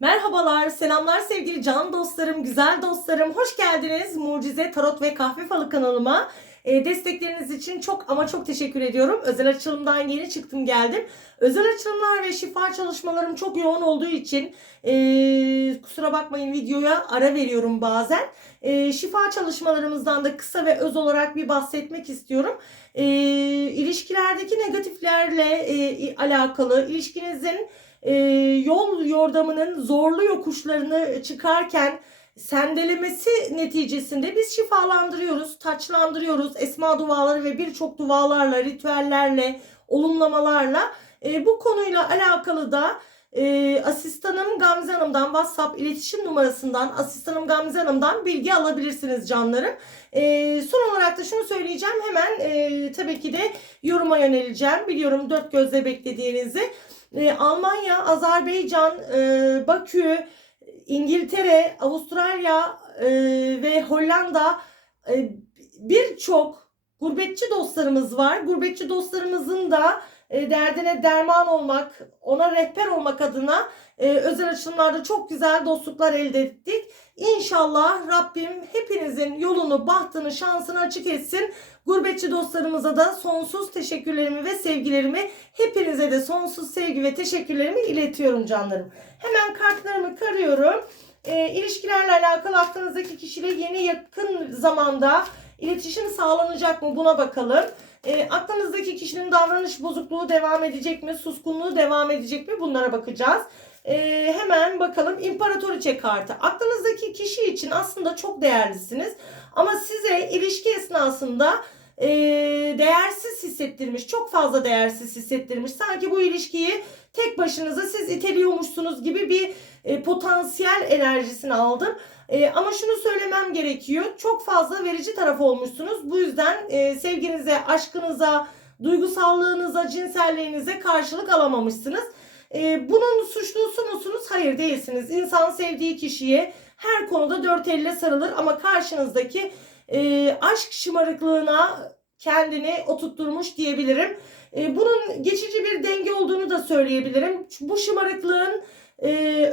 Merhabalar, selamlar sevgili can dostlarım, güzel dostlarım. Hoş geldiniz Mucize Tarot ve Kahve Falı kanalıma. E, destekleriniz için çok ama çok teşekkür ediyorum. Özel açılımdan yeni çıktım geldim. Özel açılımlar ve şifa çalışmalarım çok yoğun olduğu için e, kusura bakmayın videoya ara veriyorum bazen. E, şifa çalışmalarımızdan da kısa ve öz olarak bir bahsetmek istiyorum. E, ilişkilerdeki negatiflerle e, alakalı, ilişkinizin e, yol yordamının zorlu yokuşlarını çıkarken sendelemesi neticesinde biz şifalandırıyoruz, taçlandırıyoruz. Esma duaları ve birçok dualarla, ritüellerle, olumlamalarla. E, bu konuyla alakalı da e, asistanım Gamze Hanım'dan WhatsApp iletişim numarasından asistanım Gamze Hanım'dan bilgi alabilirsiniz canlarım. E, son olarak da şunu söyleyeceğim hemen e, tabii ki de yoruma yöneleceğim. Biliyorum dört gözle beklediğinizi. E, Almanya, Azerbaycan, e, Bakü, İngiltere, Avustralya e, ve Hollanda e, birçok gurbetçi dostlarımız var. Gurbetçi dostlarımızın da e, derdine derman olmak, ona rehber olmak adına e, özel açılımlarda çok güzel dostluklar elde ettik. İnşallah Rabbim hepinizin yolunu, bahtını, şansını açık etsin. Gurbetçi dostlarımıza da sonsuz teşekkürlerimi ve sevgilerimi, hepinize de sonsuz sevgi ve teşekkürlerimi iletiyorum canlarım. Hemen kartlarımı karıyorum. E, ilişkilerle alakalı aklınızdaki kişiyle yeni yakın zamanda iletişim sağlanacak mı buna bakalım. E, aklınızdaki kişinin davranış bozukluğu devam edecek mi? Suskunluğu devam edecek mi? Bunlara bakacağız. E, hemen bakalım İmparatoriçe kartı. Aklınızdaki kişi için aslında çok değerlisiniz. Ama size ilişki esnasında e, değersiz hissettirmiş. Çok fazla değersiz hissettirmiş. Sanki bu ilişkiyi tek başınıza siz iteliyormuşsunuz gibi bir e, potansiyel enerjisini aldım. E, ama şunu söylemem gerekiyor. Çok fazla verici taraf olmuşsunuz. Bu yüzden e, sevginize, aşkınıza, duygusallığınıza, cinselliğinize karşılık alamamışsınız. E, bunun suçlusu musunuz? Hayır değilsiniz. İnsan sevdiği kişiye her konuda dört elle sarılır ama karşınızdaki e, aşk şımarıklığına kendini oturtturmuş diyebilirim. E, bunun geçici bir denge olduğunu da söyleyebilirim. Bu şımarıklığın e,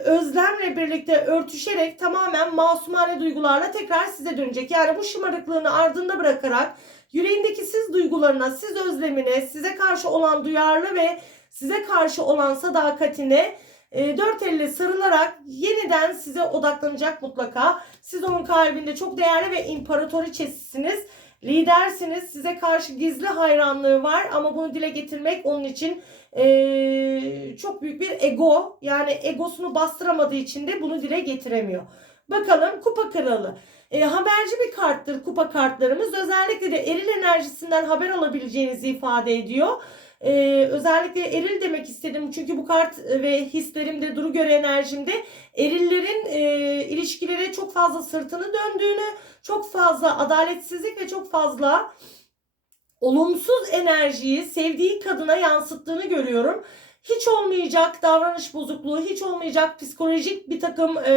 özlemle birlikte örtüşerek tamamen masumane duygularla tekrar size dönecek. Yani bu şımarıklığını ardında bırakarak yüreğindeki siz duygularına, siz özlemine, size karşı olan duyarlı ve size karşı olan sadakatine e, dört elle sarılarak yeniden size odaklanacak mutlaka. Siz onun kalbinde çok değerli ve imparatoriçesisiniz. Lidersiniz. Size karşı gizli hayranlığı var ama bunu dile getirmek onun için e, çok büyük bir ego. Yani egosunu bastıramadığı için de bunu dile getiremiyor. Bakalım kupa kralı. E, haberci bir karttır kupa kartlarımız. Özellikle de eril enerjisinden haber alabileceğinizi ifade ediyor. Ee, özellikle eril demek istedim çünkü bu kart ve hislerimde duru göre enerjimde erillerin e, ilişkilere çok fazla sırtını döndüğünü, çok fazla adaletsizlik ve çok fazla olumsuz enerjiyi sevdiği kadına yansıttığını görüyorum. Hiç olmayacak davranış bozukluğu, hiç olmayacak psikolojik bir takım e,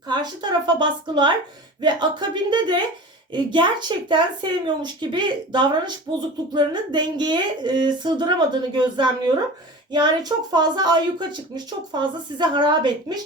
karşı tarafa baskılar ve akabinde de e, gerçekten sevmiyormuş gibi davranış bozukluklarını dengeye e, sığdıramadığını gözlemliyorum. Yani çok fazla ayyuka çıkmış, çok fazla size harap etmiş.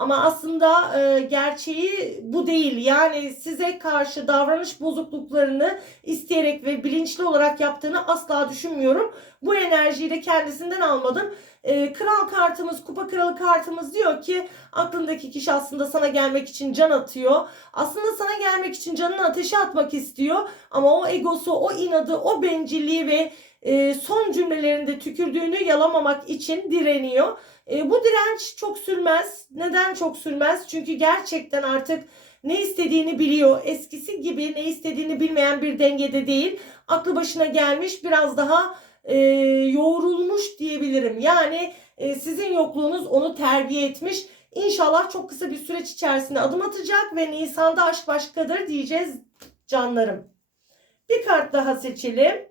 Ama aslında e, gerçeği bu değil. Yani size karşı davranış bozukluklarını isteyerek ve bilinçli olarak yaptığını asla düşünmüyorum. Bu enerjiyi de kendisinden almadım. E, kral kartımız, kupa kralı kartımız diyor ki aklındaki kişi aslında sana gelmek için can atıyor. Aslında sana gelmek için canını ateşe atmak istiyor. Ama o egosu, o inadı, o bencilliği ve e, son cümlelerinde tükürdüğünü yalamamak için direniyor. E, bu direnç çok sürmez. Neden çok sürmez? Çünkü gerçekten artık ne istediğini biliyor. Eskisi gibi ne istediğini bilmeyen bir dengede değil. Aklı başına gelmiş biraz daha e, yoğrulmuş diyebilirim. Yani e, sizin yokluğunuz onu terbiye etmiş. İnşallah çok kısa bir süreç içerisinde adım atacak ve Nisan'da aşk başkadır diyeceğiz canlarım. Bir kart daha seçelim.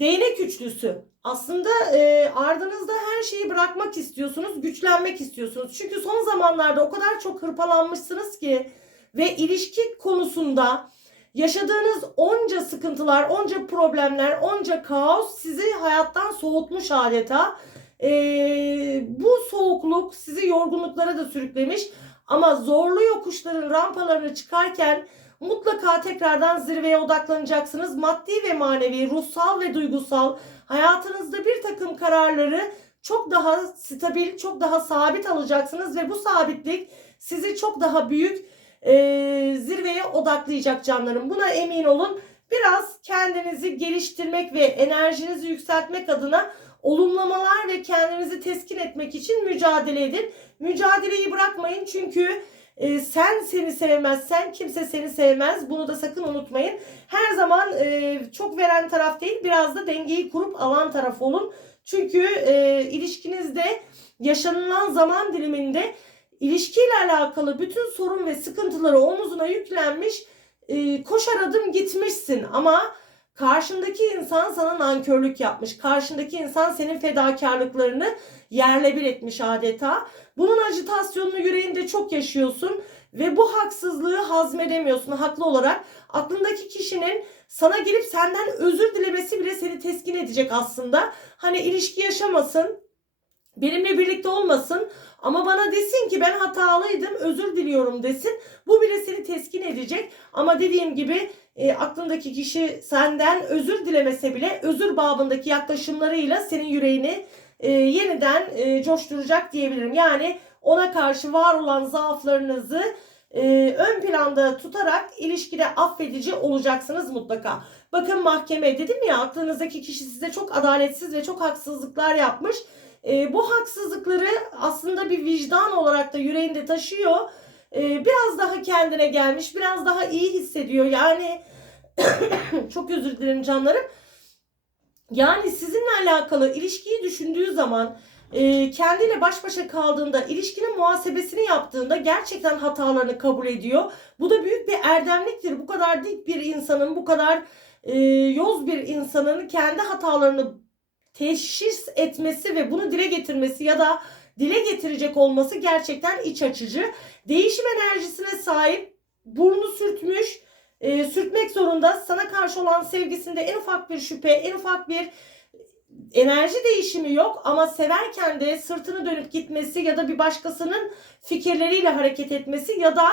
Değnek üçlüsü. Aslında e, ardınızda her şeyi bırakmak istiyorsunuz, güçlenmek istiyorsunuz. Çünkü son zamanlarda o kadar çok hırpalanmışsınız ki ve ilişki konusunda yaşadığınız onca sıkıntılar, onca problemler, onca kaos sizi hayattan soğutmuş adeta. Ee, bu soğukluk sizi yorgunluklara da sürüklemiş. Ama zorlu yokuşların rampalarını çıkarken mutlaka tekrardan zirveye odaklanacaksınız. Maddi ve manevi, ruhsal ve duygusal hayatınızda bir takım kararları çok daha stabil, çok daha sabit alacaksınız ve bu sabitlik sizi çok daha büyük e, zirveye odaklayacak canlarım. Buna emin olun. Biraz kendinizi geliştirmek ve enerjinizi yükseltmek adına olumlamalar ve kendinizi teskin etmek için mücadele edin. Mücadeleyi bırakmayın çünkü e, sen seni sevmezsen kimse seni sevmez. Bunu da sakın unutmayın. Her zaman e, çok veren taraf değil biraz da dengeyi kurup alan taraf olun. Çünkü e, ilişkinizde yaşanılan zaman diliminde ilişkiyle alakalı bütün sorun ve sıkıntıları omuzuna yüklenmiş e, koşar adım gitmişsin ama karşındaki insan sana nankörlük yapmış. Karşındaki insan senin fedakarlıklarını yerle bir etmiş adeta. Bunun ajitasyonunu yüreğinde çok yaşıyorsun ve bu haksızlığı hazmedemiyorsun haklı olarak. Aklındaki kişinin sana gelip senden özür dilemesi bile seni teskin edecek aslında. Hani ilişki yaşamasın, benimle birlikte olmasın ama bana desin ki ben hatalıydım özür diliyorum desin. Bu bile seni teskin edecek. Ama dediğim gibi e, aklındaki kişi senden özür dilemese bile özür babındaki yaklaşımlarıyla senin yüreğini e, yeniden e, coşturacak diyebilirim. Yani ona karşı var olan zaaflarınızı e, ön planda tutarak ilişkide affedici olacaksınız mutlaka. Bakın mahkeme dedim ya aklınızdaki kişi size çok adaletsiz ve çok haksızlıklar yapmış. E, bu haksızlıkları aslında bir vicdan olarak da yüreğinde taşıyor. E, biraz daha kendine gelmiş, biraz daha iyi hissediyor. Yani çok özür dilerim canlarım. Yani sizinle alakalı ilişkiyi düşündüğü zaman e, kendiyle baş başa kaldığında, ilişkinin muhasebesini yaptığında gerçekten hatalarını kabul ediyor. Bu da büyük bir erdemliktir. Bu kadar dik bir insanın, bu kadar e, yoz bir insanın kendi hatalarını teşhis etmesi ve bunu dile getirmesi ya da dile getirecek olması gerçekten iç açıcı. Değişim enerjisine sahip, burnu sürtmüş, e, sürtmek zorunda. Sana karşı olan sevgisinde en ufak bir şüphe, en ufak bir enerji değişimi yok ama severken de sırtını dönüp gitmesi ya da bir başkasının fikirleriyle hareket etmesi ya da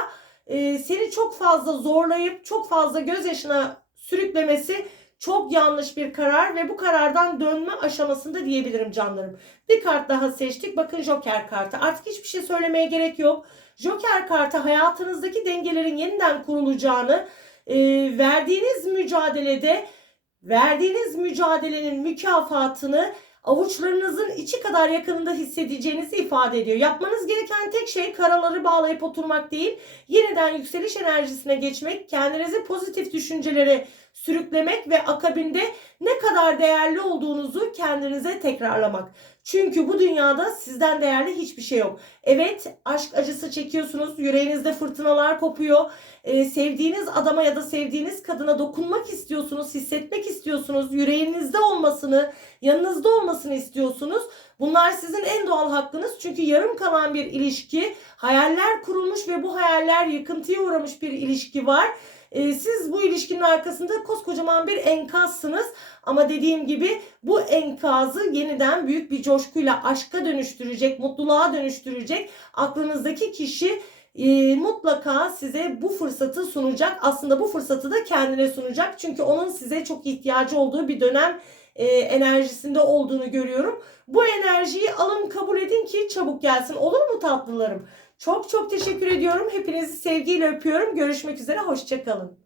e, seni çok fazla zorlayıp çok fazla gözyaşına sürüklemesi çok yanlış bir karar ve bu karardan dönme aşamasında diyebilirim canlarım. Bir kart daha seçtik. Bakın Joker kartı. Artık hiçbir şey söylemeye gerek yok. Joker kartı hayatınızdaki dengelerin yeniden kurulacağını, e, verdiğiniz mücadelede verdiğiniz mücadelenin mükafatını avuçlarınızın içi kadar yakınında hissedeceğinizi ifade ediyor. Yapmanız gereken tek şey karaları bağlayıp oturmak değil, yeniden yükseliş enerjisine geçmek, kendinizi pozitif düşüncelere sürüklemek ve akabinde ne kadar değerli olduğunuzu kendinize tekrarlamak. Çünkü bu dünyada sizden değerli hiçbir şey yok. Evet aşk acısı çekiyorsunuz, yüreğinizde fırtınalar kopuyor. Ee, sevdiğiniz adama ya da sevdiğiniz kadına dokunmak istiyorsunuz, hissetmek istiyorsunuz. Yüreğinizde olmasını, yanınızda olmasını istiyorsunuz. Bunlar sizin en doğal hakkınız. Çünkü yarım kalan bir ilişki, hayaller kurulmuş ve bu hayaller yıkıntıya uğramış bir ilişki var. Ee, siz bu ilişkinin arkasında koskocaman bir enkazsınız. Ama dediğim gibi bu enkazı yeniden büyük bir coşkuyla aşka dönüştürecek, mutluluğa dönüştürecek. Aklınızdaki kişi e, mutlaka size bu fırsatı sunacak. Aslında bu fırsatı da kendine sunacak. Çünkü onun size çok ihtiyacı olduğu bir dönem e, enerjisinde olduğunu görüyorum. Bu enerjiyi alın kabul edin ki çabuk gelsin. Olur mu tatlılarım? Çok çok teşekkür ediyorum. Hepinizi sevgiyle öpüyorum. Görüşmek üzere. Hoşçakalın.